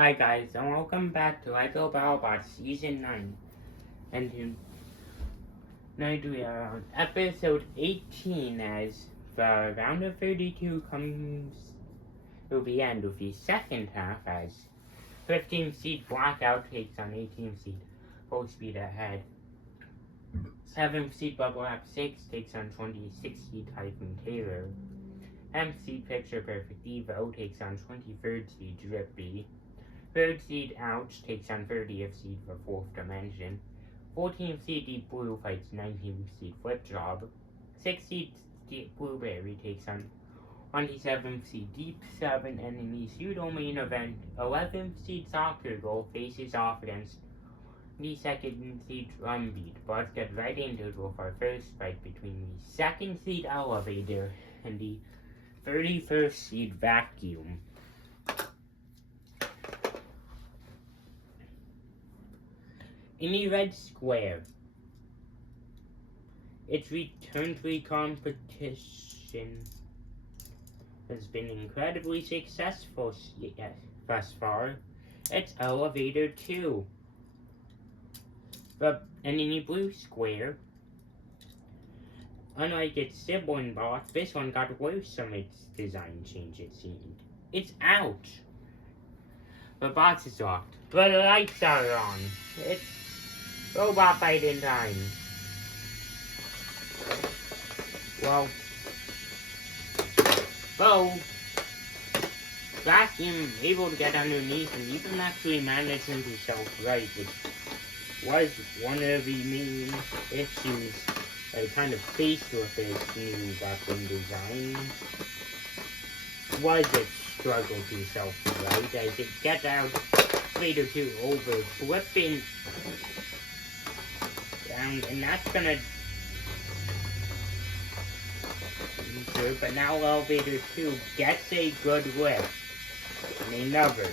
Hi guys, and welcome back to battlebots Season 9. And tonight we are on episode 18 as the round of 32 comes to the end of the second half as 15 seed Blackout takes on 18 seed Full Speed Ahead. 7th seed Bubble App 6 takes on 26 seed Typhoon Taylor. 10th seed Picture Perfect Evo takes on 23rd seed Drippy. 3rd seed Ouch takes on 30th seed the 4th Dimension. 14th seed Deep Blue fights 19th seed Flip Job. 6th seed Deep Blueberry takes on 27th seed Deep 7, and in the pseudo main event, 11th seed Soccer Goal faces off against the 2nd seed Drumbeat. But let's get right into it with our first fight between the 2nd seed Elevator and the 31st seed Vacuum. In the red square, its return to the competition has been incredibly successful thus far. It's Elevator 2. And in the blue square, unlike its sibling bot, this one got worse from its design change, it seemed. It's Ouch. The box is locked. The lights are on. It's robot fighting time. Well, Vacuum able to get underneath and even actually managed himself right, which was one of the main issues that it kind of faced with its new weapon design. Was its struggle to self-right as it gets out later to over flipping down, and that's gonna but now Elevator 2 gets a good lift and another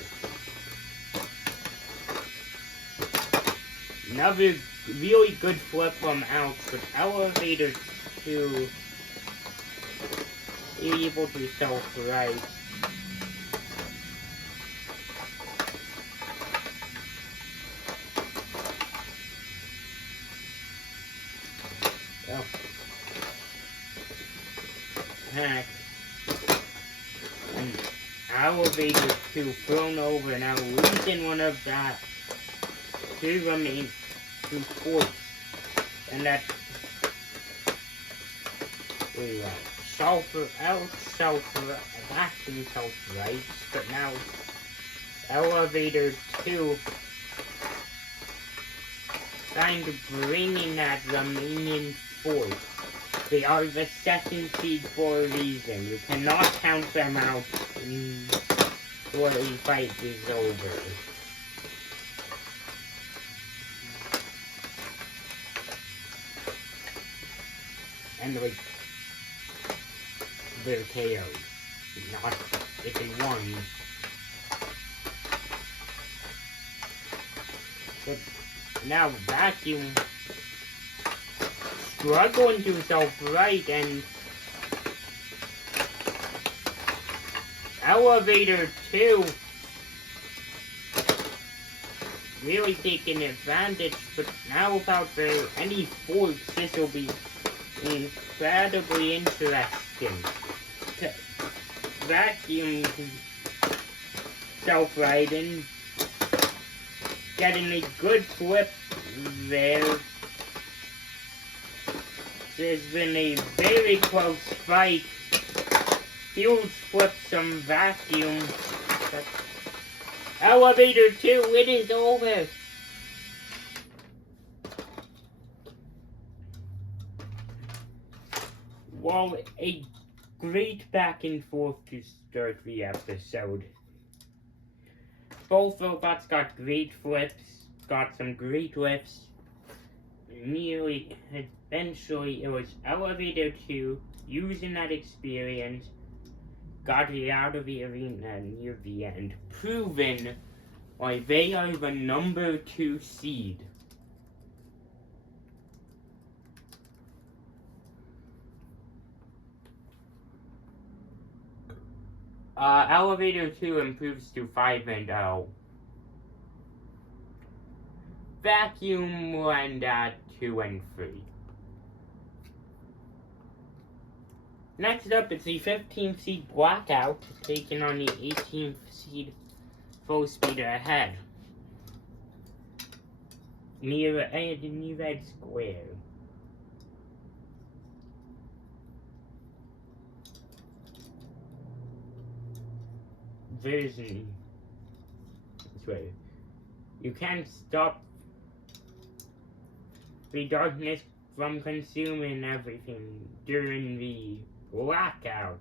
really good flip from Ouch, but Elevator 2 is able to self-right. And Elevator 2 thrown over, now losing one of that two remain 2 sports, and that sulfur out, sulfur vacuum self-right, but now Elevator 2 trying to bring in that remaining force. They are the 2nd seed for a reason. You cannot count them out before the fight is over. And like, they're KO'd. Not if they won. But now Vacuum struggling to self-right, and Elevator 2 really taking advantage, but now without any force, this will be incredibly interesting. Vacuum self-right and getting a good flip there. There's been a very close fight. Huge flip from Vacuum. But Elevator 2, it is over. Well, a great back and forth to start the episode. Both robots got great flips, got some great lifts. Eventually, it was Elevator 2 using that experience, got it out of the arena near the end, proving why they are the number 2 seed. Elevator 2 improves to 5-0. vacuum and 2 and 3. Next up, it's the 15th seed Blackout, taking on the 18th seed Full Speed Ahead. Near the red square. Version. This way. You can't stop the darkness from consuming everything during the blackout.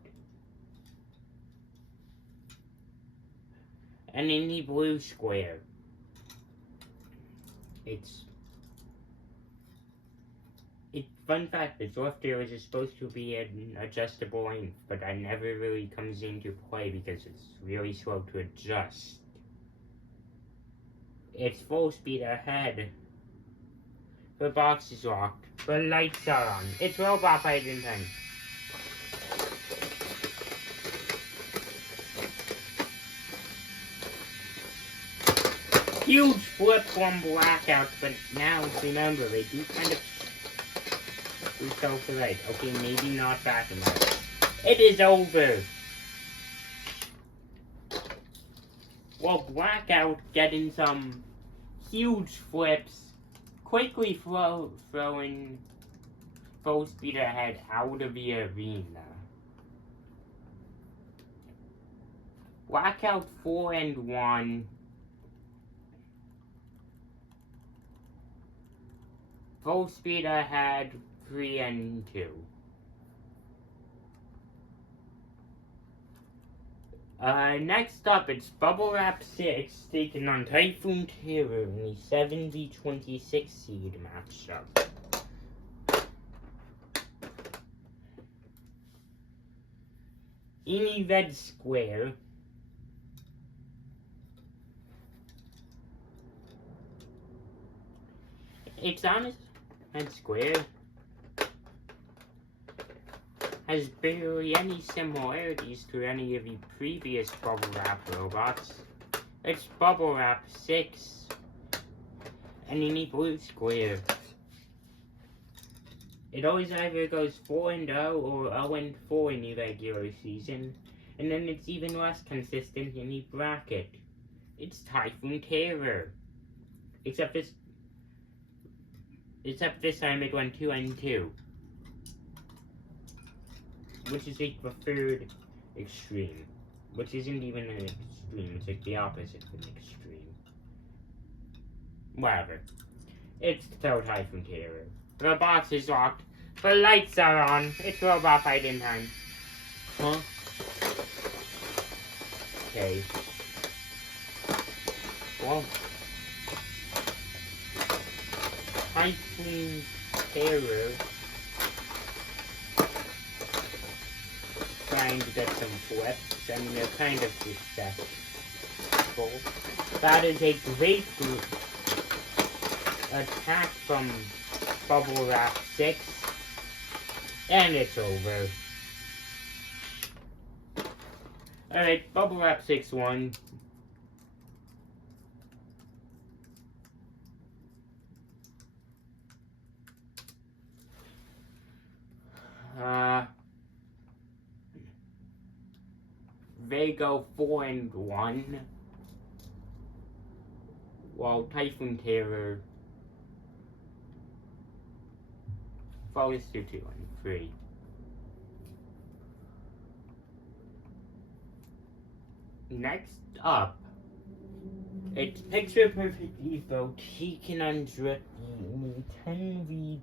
And in the blue square, fun fact, the drifter is supposed to be an adjustable length, but that never really comes into play because it's really slow to adjust. It's full speed ahead. The box is locked. The lights are on. It's robot fighting time. Huge flip from Blackout, but now remember, they do kind of so for right. Okay, maybe not fast enough. It is over. Well, Blackout getting some huge flips, quickly throwing Full Speed Ahead out of the arena. Blackout 4 and 1. Full Speed Ahead 3 and 2. Next up, it's Bubble Wrap 6 taking on Typhoon Terror in the 7v26 seed matchup. In the red square, it's honest and square has barely any similarities to any of the previous Bubble Wrap robots. It's Bubble Wrap 6 and in the blue square. It always either goes 4 and 0 or 0 and 4 in the regular season, and then it's even less consistent in the bracket. It's Typhoon Terror. Except this time it went 2 and 2. Which is the preferred extreme. Which isn't even an extreme, it's like the opposite of an extreme. Whatever. It's still Typhoon Terror. The box is locked. The lights are on. It's robot fighting time. Huh? Okay. Well. Typhoon Terror. Trying to get some flips, and they're kind of successful. That is a great attack from Bubble Wrap 6, and it's over. Alright, Bubble Wrap 6 won. They go 4 and 1, while Typhoon Terror falls to 2 and 3. Next up, it's Picture Perfect Evo taking on Drippy in the 10v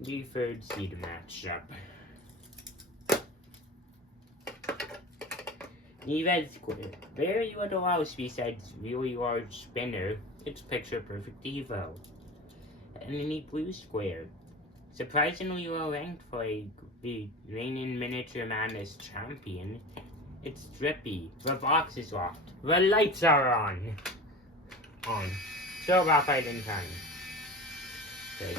the third seed matchup. The red square, very little else besides really large spinner. It's Picture Perfect Evo. And in the blue square, surprisingly low ranked for the reigning Miniature Madness champion, it's Drippy. The box is locked. The lights are on. So about fighting time. Okay.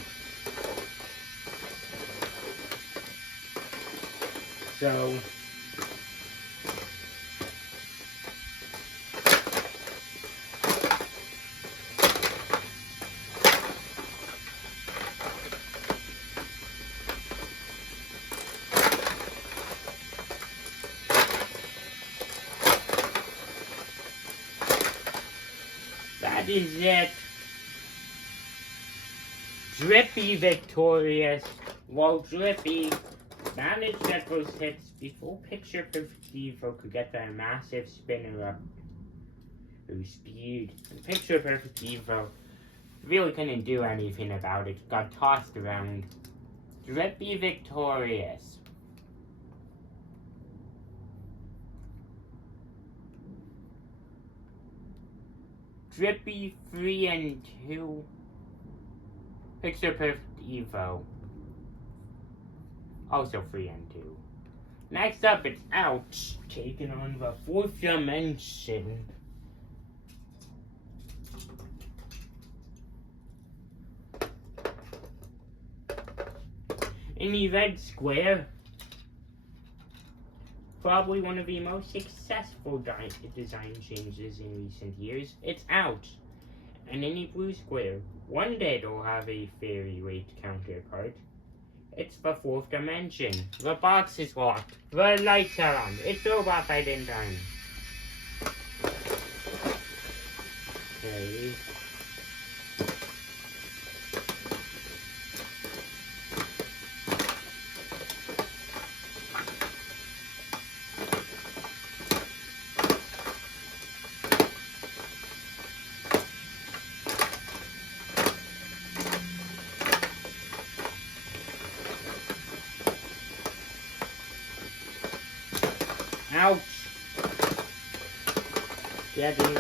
So that is it. Drippy victorious, while Drippy managed to get those hits before Picture Perfect Evo could get that massive spinner up to speed. And Picture Perfect Evo really couldn't do anything about it, got tossed around. Drippy victorious. Drippy 3 and 2. Picture Perfect Evo. Also 3 and 2. Next up, it's Ouch, taking on the 4th dimension. In the red square, probably one of the most successful design changes in recent years, it's Ouch. And in the blue square, one day it'll have a fairy weight counterpart. It's the 4th dimension. The box is locked. The lights are on. It's robot fight in time. Okay. Ouch! Getting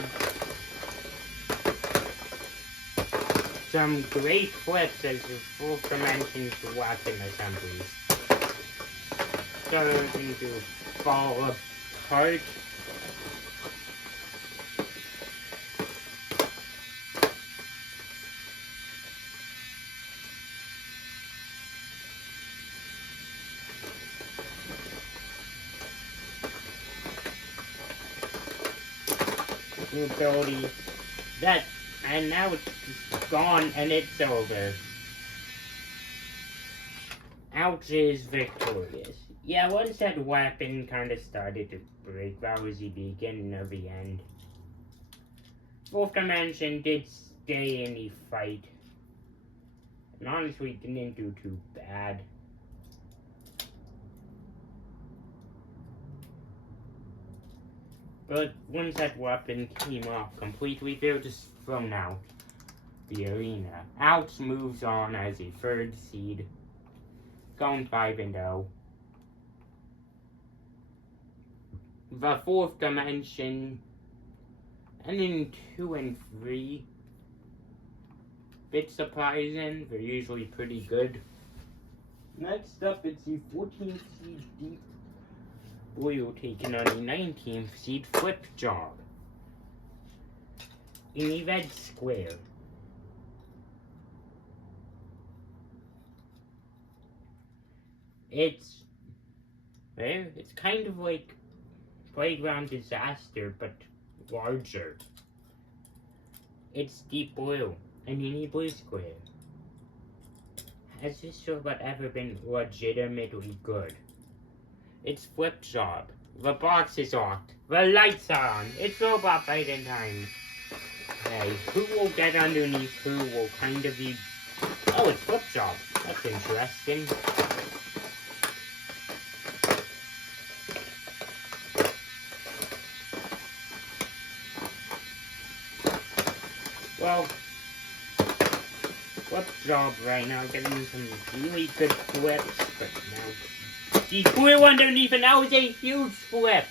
some great flips as the 4th dimension's weapon assemblies starting to fall apart. Ability that, and now it's gone and it's over. Ouch is victorious. Yeah, once that weapon kind of started to break, that was the beginning of the end. 4th dimension did stay in the fight, and honestly didn't do too bad. But once that weapon came off completely, they were just thrown out the arena. Ouch moves on as a 3rd seed, going 5 and 0. The 4th dimension, and in 2 and 3, bit surprising. They're usually pretty good. Next up, it's the 14th seed Deep Blue taking on the 19th seed Flip Job. In the red square, it's kind of like Playground Disaster, but larger. It's Deep Blue, and in the blue square, has this robot ever been legitimately good? It's Flip Job. The box is locked. The lights are on. It's robot fighting time. Okay, who will get underneath who will kind of be... Oh, it's Flip Job. That's interesting. Well, Flip Job right now getting some really good flips, but now... Deep Blue underneath, and that was a huge flip.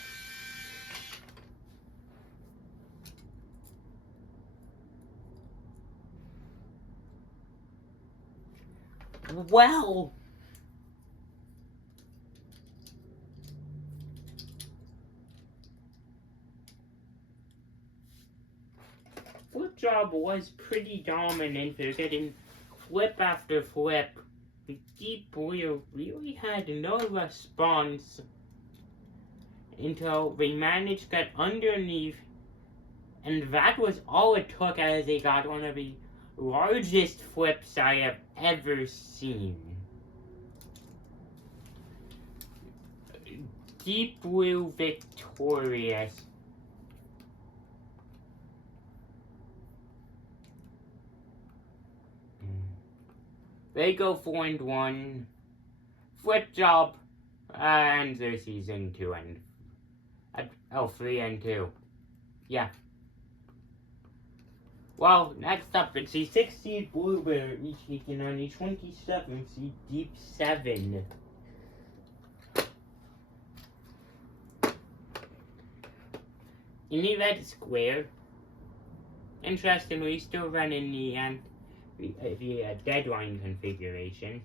Well, Flip Job was pretty dominant. They're getting flip after flip. The Deep Blue really had no response until they managed to get underneath, and that was all it took as they got one of the largest flips I have ever seen. Deep Blue victorious. They go 4-1. Flip job ends their season 3-2. Yeah. Well, next up, it's the 6 seed Blueberry taking on the 27 seed Deep 7. In the red square, interestingly, still running the deadline configuration.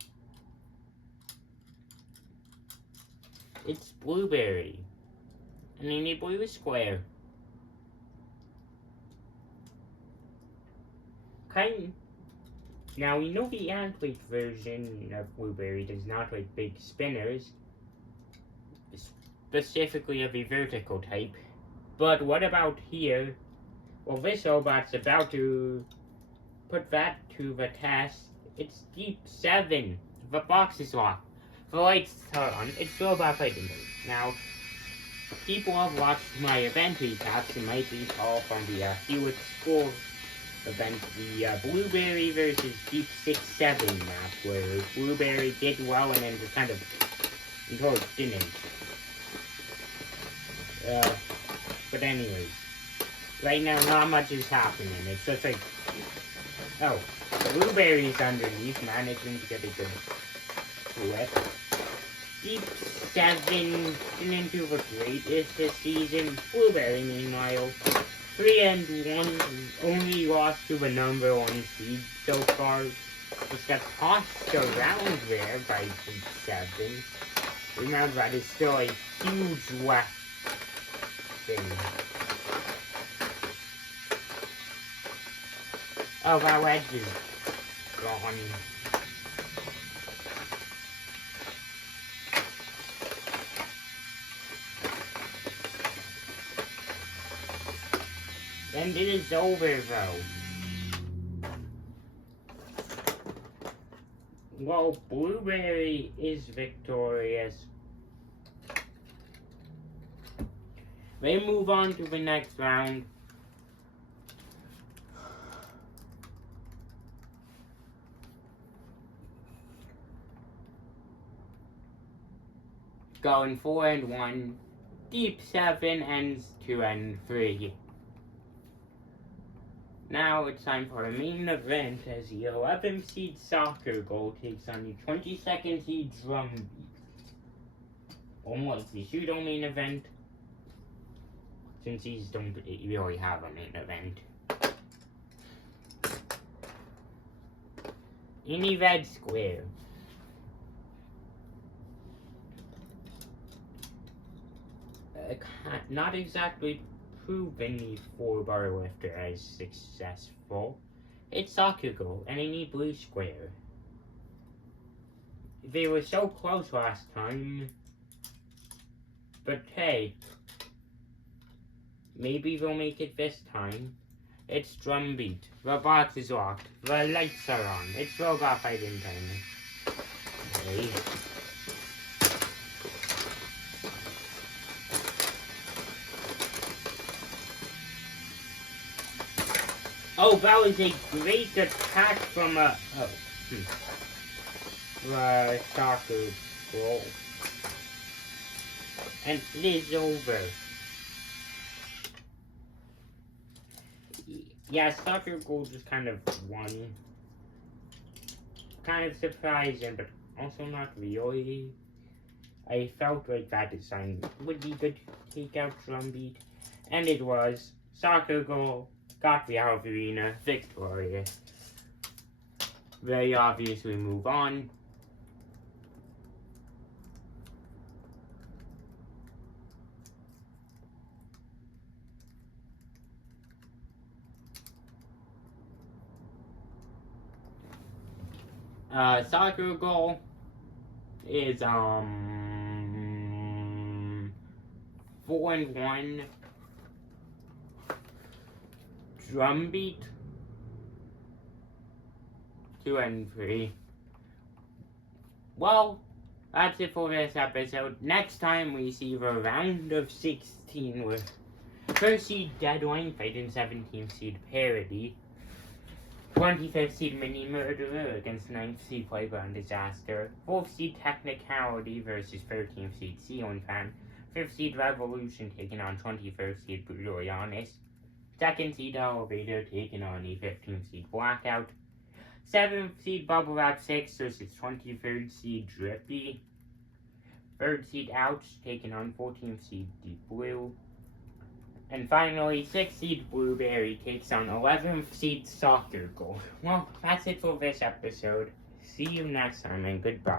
It's Blueberry, and in the blue square. Now, we know the athlete version of Blueberry does not like big spinners, specifically of the vertical type. But what about here? Well, this robot's about to put that to the test. It's Deep 7. The box is locked. The lights are on. It's robot fighting mode. Now, people have watched my event recaps and might recall from the Hewitt School event, the Blueberry versus Deep 6-7 map, where Blueberry did well and then just kind of until it didn't. But anyways, right now not much is happening. It's just like, oh, Blueberry's underneath, managing to get a good flip. Deep 7 didn't do the greatest this season. Blueberry, meanwhile, 3-1, only lost to the number 1 seed so far. Just got tossed around there by Deep 7. Remember, that is still a huge weapon. Oh, that wedge is gone. And it is over, though. Well, Blueberry is victorious. They move on to the next round. Going 4-1. Deep 7 ends 2-3. Now it's time for a main event as the 11 seed Soccer Goal takes on the 22nd seed Drumbeat. Almost the pseudo main event, since these don't really have a main event. In the red square, not exactly proven the 4-bar lifter as successful. It's Soccer Goal, and in the blue square. They were so close last time, but hey, maybe they'll make it this time. It's Drumbeat. The box is locked. The lights are on. It's robot fighting time. Hey. Oh, that was a great attack from Soccer Goal. And it is over. Yeah, Soccer Goal just kind of won. Kind of surprising, but also not really. I felt like that design would be good to take out Drumbeat. And it was. Soccer Goal got the out of the arena victorious. Very obvious, we move on. Soccer Goal is 4-1. Drumbeat 2-3. Well, that's it for this episode. Next time we see the round of 16 with 1st seed Deadline fighting 17th seed Parody. 25th seed Mini Murderer against 9th seed Playground Disaster. 4th seed Technicality versus 13th seed Ceiling Fan. 5th seed Revolution taking on 21st seed Brutally Honest. 2nd seed Elevator taking on the 15th seed Blackout. 7th seed Bubble Wrap 6 versus 23rd seed Drippy. 3rd seed Ouch taking on 14th seed Deep Blue. And finally, 6th seed Blueberry takes on 11th seed Soccer Goal. Well, that's it for this episode. See you next time and goodbye.